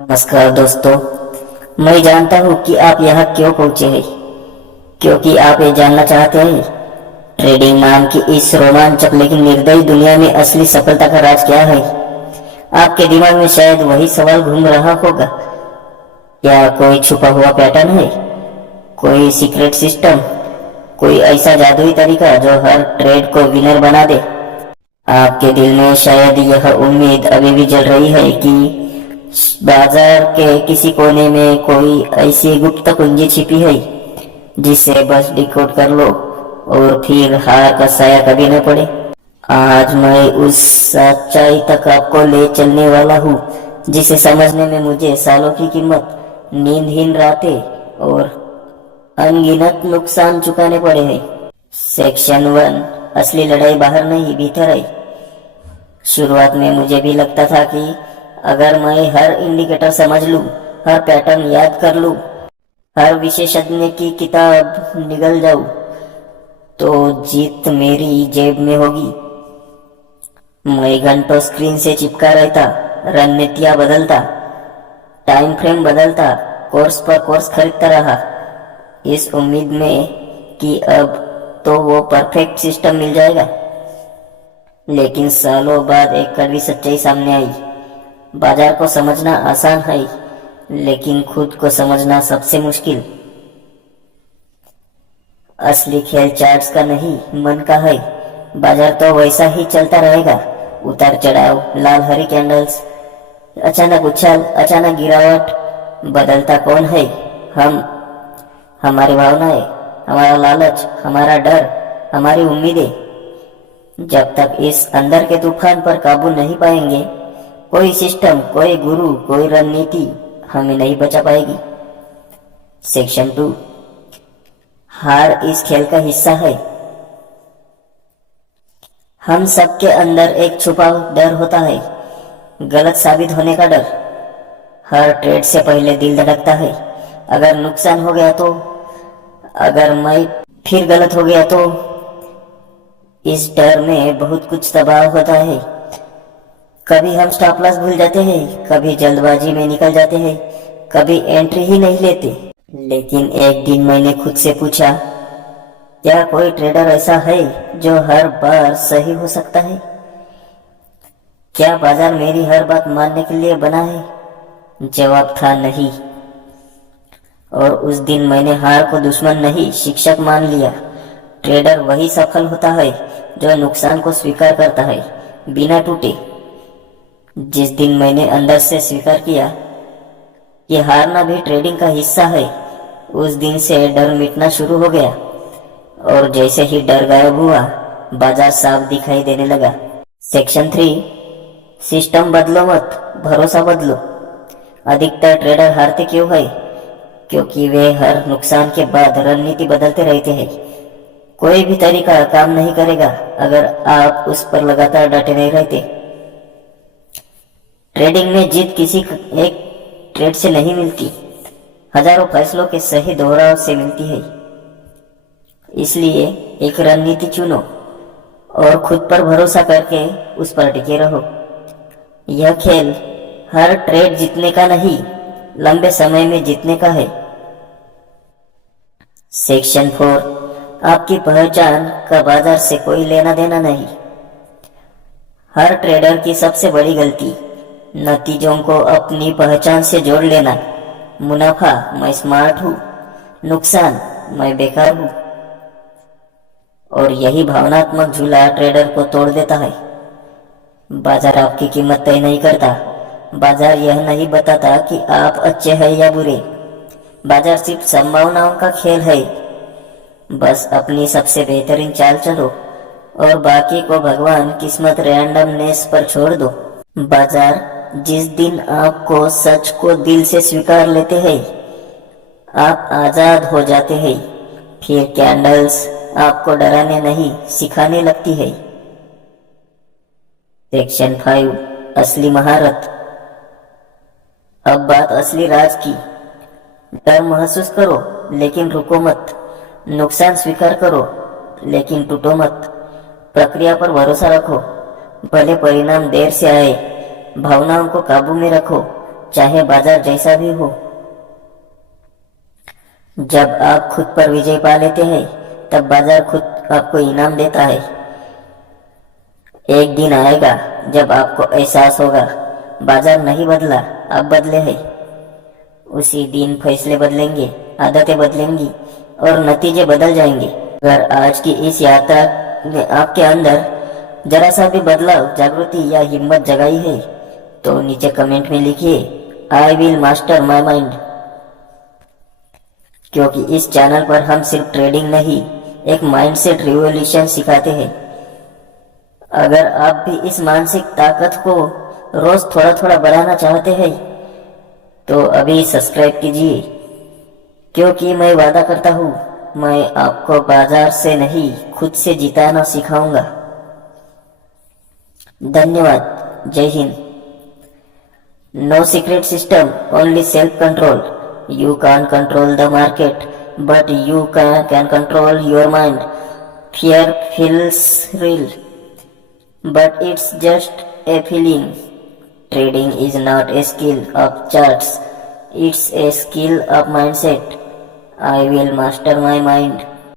नमस्कार दोस्तों। मैं जानता हूँ कि आप यहाँ क्यों पहुँचे हैं, क्योंकि आप ये जानना चाहते हैं ट्रेडिंग नाम की इस रोमांचक लेकिन निर्दयी दुनिया में असली सफलता का राज क्या है। आपके दिमाग में शायद वही सवाल घूम रहा होगा। क्या कोई छुपा हुआ पैटर्न है, कोई सीक्रेट सिस्टम, कोई ऐसा जादुई तरीका जो हर ट्रेड को विनर बना दे। आपके दिल में शायद यह उम्मीद अभी भी जल रही है कि बाजार के किसी कोने में कोई ऐसी गुप्त कुंजी छिपी है जिसे बस डिकोड कर लो और फिर हार का साया कभी न पड़े। आज मैं उस सच्चाई तक आपको ले चलने वाला हूँ जिसे समझने में मुझे सालों की कीमत, नींदहीन रातें और अनगिनत नुकसान चुकाने पड़े हैं। सेक्शन 1, असली लड़ाई बाहर नहीं भीतर है। शुरुआत में मुझे भी लगता था कि अगर मैं हर इंडिकेटर समझ लूं, हर पैटर्न याद कर लूं, हर विशेषज्ञ की किताब निगल जाऊं, तो जीत मेरी जेब में होगी। मैं घंटों स्क्रीन से चिपका रहता, रणनीतियां बदलता, टाइम फ्रेम बदलता, कोर्स पर कोर्स खरीदता रहा, इस उम्मीद में कि अब तो वो परफेक्ट सिस्टम मिल जाएगा। लेकिन सालों बाद एक कड़वी सच्चाई सामने आई। बाजार को समझना आसान है, लेकिन खुद को समझना सबसे मुश्किल। असली खेल चार्ट्स का नहीं, मन का है। बाजार तो वैसा ही चलता रहेगा, उतार चढ़ाव, लाल हरी कैंडल्स, अचानक उछाल, अचानक गिरावट। बदलता कौन है? हम, हमारी भावनाएं, हमारा लालच, हमारा डर, हमारी उम्मीदें। जब तक इस अंदर के तूफान पर काबू नहीं पाएंगे, कोई सिस्टम, कोई गुरु, कोई रणनीति हमें नहीं बचा पाएगी। सेक्शन 2, हार इस खेल का हिस्सा है। हम सबके अंदर एक छुपा डर होता है, गलत साबित होने का डर। हर ट्रेड से पहले दिल धड़कता है, अगर नुकसान हो गया तो, अगर मैं फिर गलत हो गया तो। इस डर में बहुत कुछ तबाह होता है। कभी हम स्टॉप लॉस भूल जाते हैं, कभी जल्दबाजी में निकल जाते हैं, कभी एंट्री ही नहीं लेते। लेकिन एक दिन मैंने खुद से पूछा, क्या कोई ट्रेडर ऐसा है जो हर बार सही हो सकता है? क्या बाजार मेरी हर बात मानने के लिए बना है? जवाब था नहीं। और उस दिन मैंने हार को दुश्मन नहीं, शिक्षक मान लिया। ट्रेडर वही सफल होता है जो नुकसान को स्वीकार करता है, बिना टूटे। जिस दिन मैंने अंदर से स्वीकार किया कि हारना भी ट्रेडिंग का हिस्सा है, उस दिन से डर मिटना शुरू हो गया। और जैसे ही डर गायब हुआ, बाजार साफ दिखाई देने लगा। सेक्शन 3, सिस्टम बदलो मत, भरोसा बदलो। अधिकतर ट्रेडर हारते क्यों है? क्योंकि वे हर नुकसान के बाद रणनीति बदलते रहते हैं। कोई भी तरीका काम नहीं करेगा अगर आप उस पर लगातार डटे नहीं रहते। ट्रेडिंग में जीत किसी एक ट्रेड से नहीं मिलती, हजारों फैसलों के सही दोहराव से मिलती है। इसलिए एक रणनीति चुनो और खुद पर भरोसा करके उस पर टिके रहो। यह खेल हर ट्रेड जीतने का नहीं, लंबे समय में जीतने का है। सेक्शन 4, आपकी पहचान का बाजार से कोई लेना देना नहीं। हर ट्रेडर की सबसे बड़ी गलती नतीजों को अपनी पहचान से जोड़ लेना। मुनाफा, मैं स्मार्ट हूँ, नुकसान, मैं बेकार हूँ। और यही भावनात्मक झूला ट्रेडर को तोड़ देता है। बाजार आपकी कीमत तय नहीं करता। बाजार यह नहीं बताता कि आप अच्छे हैं या बुरे। बाजार सिर्फ संभावनाओं का खेल है। बस अपनी सबसे बेहतरीन चाल चलो और बाकी को भगवान, किस्मत, रैंडमनेस पर छोड़ दो। बाजार जिस दिन आपको सच को दिल से स्वीकार लेते हैं, आप आजाद हो जाते हैं। फिर कैंडल्स आपको डराने नहीं, सिखाने लगती है। सेक्शन 5, असली महारत। अब बात असली राज की। डर महसूस करो लेकिन रुको मत। नुकसान स्वीकार करो लेकिन टूटो मत। प्रक्रिया पर भरोसा रखो, भले परिणाम देर से आए। भावनाओं को काबू में रखो, चाहे बाजार जैसा भी हो। जब आप खुद पर विजय पा लेते हैं तब बाजार खुद आपको इनाम देता है। एक दिन आएगा जब आपको एहसास होगा बाजार नहीं बदला, आप बदले हैं। उसी दिन फैसले बदलेंगे, आदतें बदलेंगी और नतीजे बदल जाएंगे। अगर आज की इस यात्रा ने आपके अंदर जरा सा भी बदलाव, जागृति या हिम्मत जगाई है तो नीचे कमेंट में लिखिए I will master my mind. क्योंकि इस चैनल पर हम सिर्फ ट्रेडिंग नहीं, एक माइंडसेट रिवॉल्यूशन सिखाते हैं। अगर आप भी इस मानसिक ताकत को रोज थोड़ा थोड़ा बढ़ाना चाहते हैं तो अभी सब्सक्राइब कीजिए, क्योंकि मैं वादा करता हूँ मैं आपको बाजार से नहीं खुद से जिताना सिखाऊंगा। धन्यवाद। जय हिंद। No secret system, only self control. You can't control the market, but you can control your mind. Fear feels real, but it's just a feeling. Trading is not a skill of charts, it's a skill of mindset. I will master my mind.